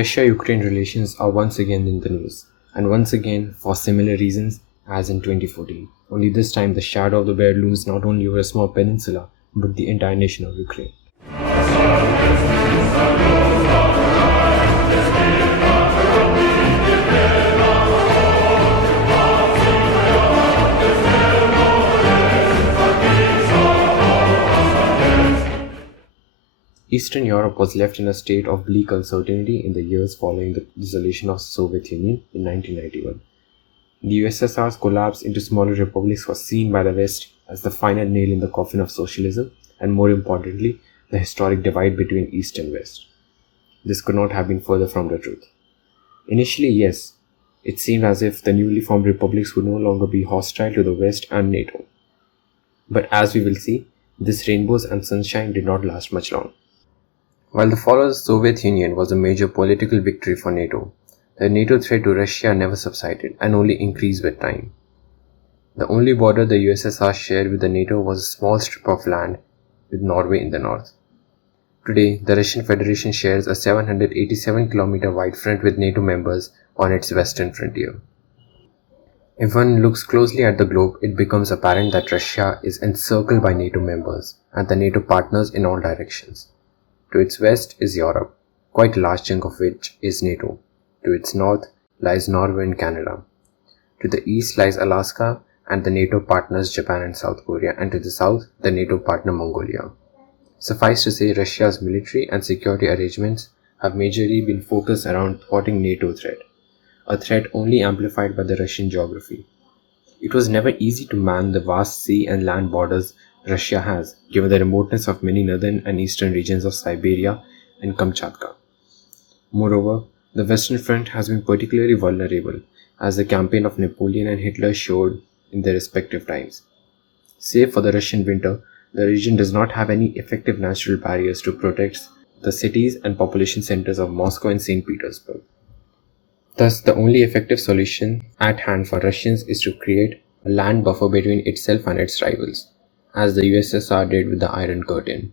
Russia-Ukraine relations are once again in the news, and once again for similar reasons as in 2014. Only this time the shadow of the bear looms not only over a small peninsula, but the entire nation of Ukraine. Eastern Europe was left in a state of bleak uncertainty in the years following the dissolution of the Soviet Union in 1991. The USSR's collapse into smaller republics was seen by the West as the final nail in the coffin of socialism, and more importantly, the historic divide between East and West. This could not have been further from the truth. Initially, yes, it seemed as if the newly formed republics would no longer be hostile to the West and NATO. But as we will see, this rainbows and sunshine did not last much long. While the fall of the Soviet Union was a major political victory for NATO, the NATO threat to Russia never subsided and only increased with time. The only border the USSR shared with the NATO was a small strip of land with Norway in the north. Today, the Russian Federation shares a 787-kilometer wide front with NATO members on its western frontier. If one looks closely at the globe, it becomes apparent that Russia is encircled by NATO members and the NATO partners in all directions. To its west is Europe, quite a large chunk of which is NATO. To its north lies Norway and Canada. To the east lies Alaska and the NATO partners Japan and South Korea, and to the south, the NATO partner Mongolia. Suffice to say, Russia's military and security arrangements have majorly been focused around thwarting NATO threat, a threat only amplified by the Russian geography. It was never easy to man the vast sea and land borders Russia has, given the remoteness of many northern and eastern regions of Siberia and Kamchatka. Moreover, the Western Front has been particularly vulnerable, as the campaign of Napoleon and Hitler showed in their respective times. Save for the Russian winter, the region does not have any effective natural barriers to protect the cities and population centers of Moscow and St. Petersburg. Thus, the only effective solution at hand for Russians is to create a land buffer between itself and its rivals, as the USSR did with the Iron Curtain.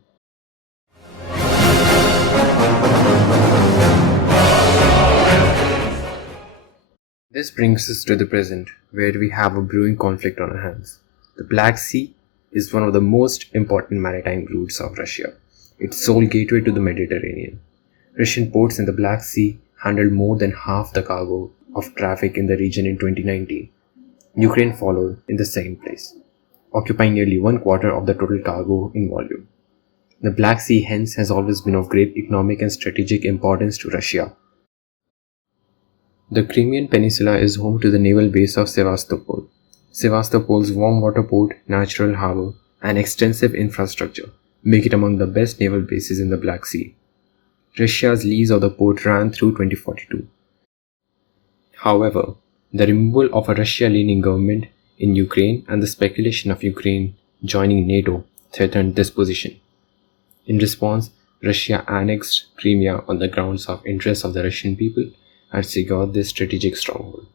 This brings us to the present, where we have a brewing conflict on our hands. The Black Sea is one of the most important maritime routes of Russia, its sole gateway to the Mediterranean. Russian ports in the Black Sea handled more than half the cargo of traffic in the region in 2019. Ukraine followed in the second place, occupying nearly 1/4 of the total cargo in volume. The Black Sea hence has always been of great economic and strategic importance to Russia. The Crimean Peninsula is home to the naval base of Sevastopol. Sevastopol's warm water port, natural harbour, and extensive infrastructure make it among the best naval bases in the Black Sea. Russia's lease of the port ran through 2042. However, the removal of a Russia-leaning government in Ukraine and the speculation of Ukraine joining NATO threatened this position. In response, Russia annexed Crimea on the grounds of interests of the Russian people and secured this strategic stronghold.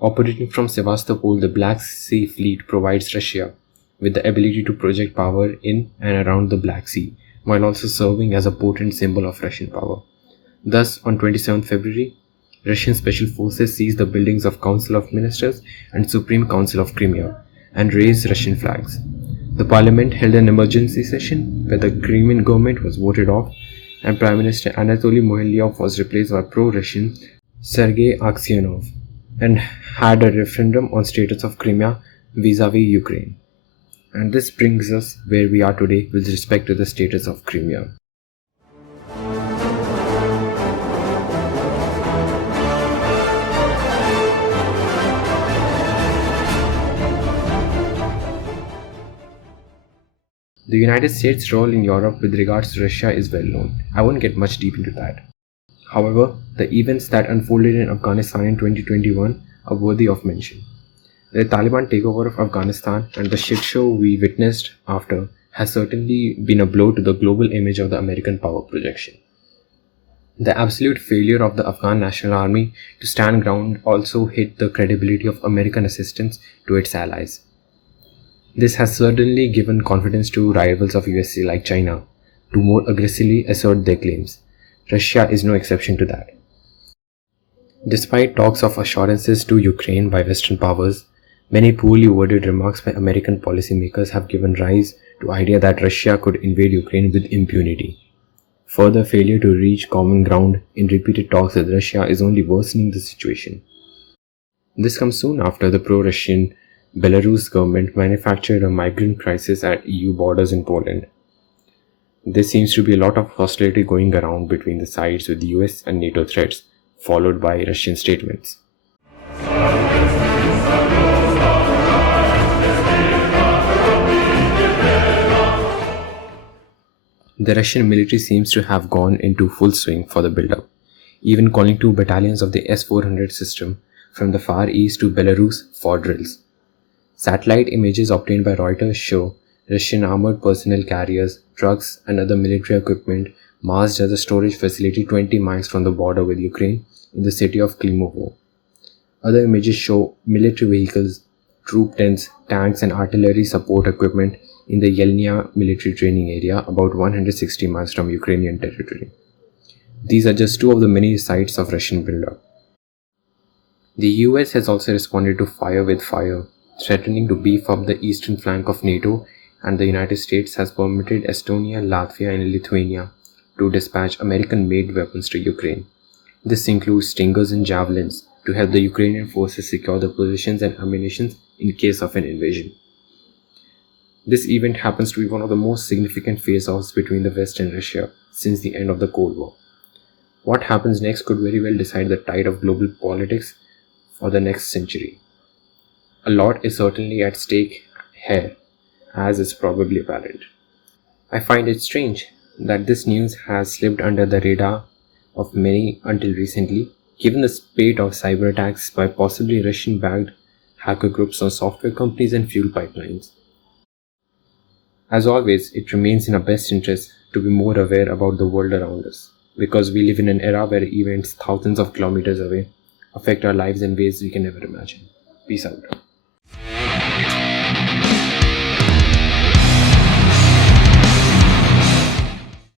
Operating from Sevastopol, the Black Sea Fleet provides Russia with the ability to project power in and around the Black Sea, while also serving as a potent symbol of Russian power. Thus, on 27 February, Russian special forces seized the buildings of Council of Ministers and Supreme Council of Crimea and raised Russian flags. The parliament held an emergency session where the Crimean government was voted off and Prime Minister Anatoly Mohylyov was replaced by pro-Russian Sergei Aksyonov and had a referendum on status of Crimea vis-à-vis Ukraine. And this brings us where we are today with respect to the status of Crimea. The United States' role in Europe with regards to Russia is well known. I won't get much deep into that. However, the events that unfolded in Afghanistan in 2021 are worthy of mention. The Taliban takeover of Afghanistan and the shit show we witnessed after has certainly been a blow to the global image of the American power projection. The absolute failure of the Afghan National Army to stand ground also hit the credibility of American assistance to its allies. This has certainly given confidence to rivals of USA like China to more aggressively assert their claims. Russia is no exception to that. Despite talks of assurances to Ukraine by Western powers, many poorly worded remarks by American policymakers have given rise to the idea that Russia could invade Ukraine with impunity. Further failure to reach common ground in repeated talks with Russia is only worsening the situation. This comes soon after the pro-Russian Belarus government manufactured a migrant crisis at EU borders in Poland. There seems to be a lot of hostility going around between the sides with US and NATO threats, followed by Russian statements. The Russian military seems to have gone into full swing for the build-up, even calling 2 battalions of the S-400 system from the Far East to Belarus for drills. Satellite images obtained by Reuters show Russian armored personnel carriers, trucks, and other military equipment massed as a storage facility 20 miles from the border with Ukraine in the city of Klimovo. Other images show military vehicles, troop tents, tanks, and artillery support equipment in the Yelnya military training area about 160 miles from Ukrainian territory. These are just two of the many sites of Russian buildup. The US has also responded to fire with fire, threatening to beef up the eastern flank of NATO, and the United States has permitted Estonia, Latvia, and Lithuania to dispatch American-made weapons to Ukraine. This includes Stingers and Javelins to help the Ukrainian forces secure the positions and ammunition in case of an invasion. This event happens to be one of the most significant face-offs between the West and Russia since the end of the Cold War. What happens next could very well decide the tide of global politics for the next century. A lot is certainly at stake here, as is probably apparent. I find it strange that this news has slipped under the radar of many until recently, given the spate of cyber attacks by possibly Russian-backed hacker groups on software companies and fuel pipelines. As always, it remains in our best interest to be more aware about the world around us, because we live in an era where events thousands of kilometers away affect our lives in ways we can never imagine. Peace out.